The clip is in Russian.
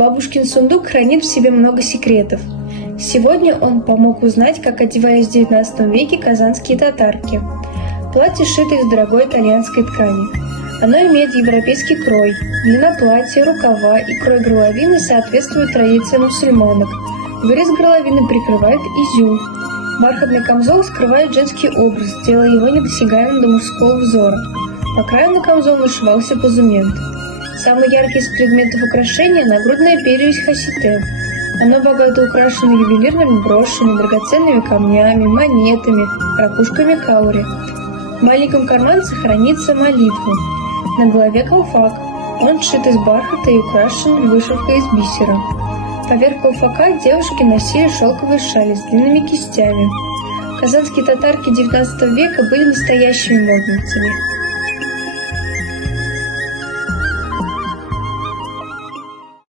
Бабушкин сундук хранит в себе много секретов. Сегодня он помог узнать, как одевались в XIX веке казанские татарки. Платье шито из дорогой итальянской ткани. Оно имеет европейский крой, длина платья, рукава и крой горловины соответствуют традициям мусульманок. Вырез горловины прикрывает изюм. Бархатный камзол скрывает женский образ, делая его недосягаемым до мужского взора. По краю на камзол вышивался позумент. Самый яркий из предметов украшения – нагрудная перевязь хасите. Оно богато украшено ювелирными брошами, драгоценными камнями, монетами, ракушками каури. В маленьком карманце хранится молитва. На голове колфак. Он сшит из бархата и украшен вышивкой из бисера. Поверх колфака девушки носили шелковые шали с длинными кистями. Казанские татарки XIX века были настоящими модницами.